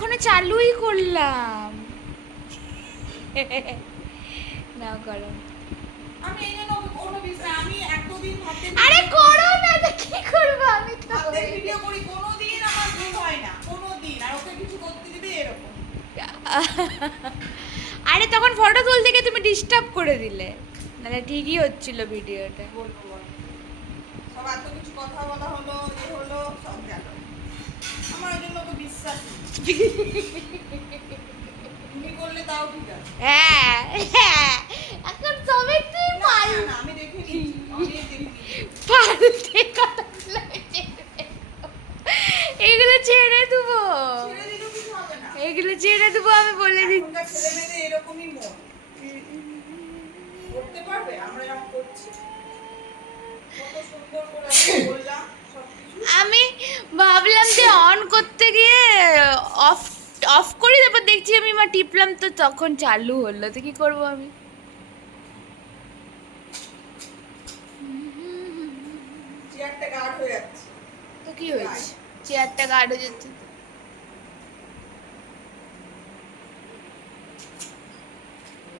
এখনো চালুই করলাম। নাও করো। আমি এই জন্য কোনো বিষয় আমি এতদিন হাতে আরে করো না, তো কি করবো আমি তো। হাতে ভিডিও করি, কোনোদিন আমার ভুল হয় না, কোনোদিন। আর ওকে কিছু করতে দিবে এরকম। আরে তখন ফটো তুলতে গিয়ে তুমি ডিস্টার্ব করে দিলে, নাহলে ঠিকই হচ্ছিল ভিডিওটা। বলবো বল, সব এত কিছু কথা বলা হলো, এ হলো, সব গেল। আমার ওই জন্য ওকে বিশ্বাস নেই। তুমি করলে তাও ঠিক আছে। হ্যাঁ হ্যাঁ, এখন সবে তুই না, পাল না, না, আমি দেখে নিচ্ছি, অনেক দেখে নিচ্ছি। পাল্টে কথাগুলো এগুলো ছেড়ে দেবো, ছেড়ে দিলেও কিছু হবে না। এগুলো ছেড়ে দেবো, আমি বলে এখনকার দিচ্ছি। ছেলেমেয়েদের এরকমই মন। করতে পারবে? আমরা যেমন করছি। কত সুন্দর করে আমরা বললাম সবকিছু। আমি ভাবলাম যে অন করতে গিয়ে অফ অফ করি, তারপর দেখছি আমি মা টিপলাম তো তখন চালু হলো, তো কি করবো আমি। চেয়ারটা গাঢ় হয়ে যাচ্ছে। তো কি হয়েছে, চেয়ারটা গার্ড হয়ে যাচ্ছে।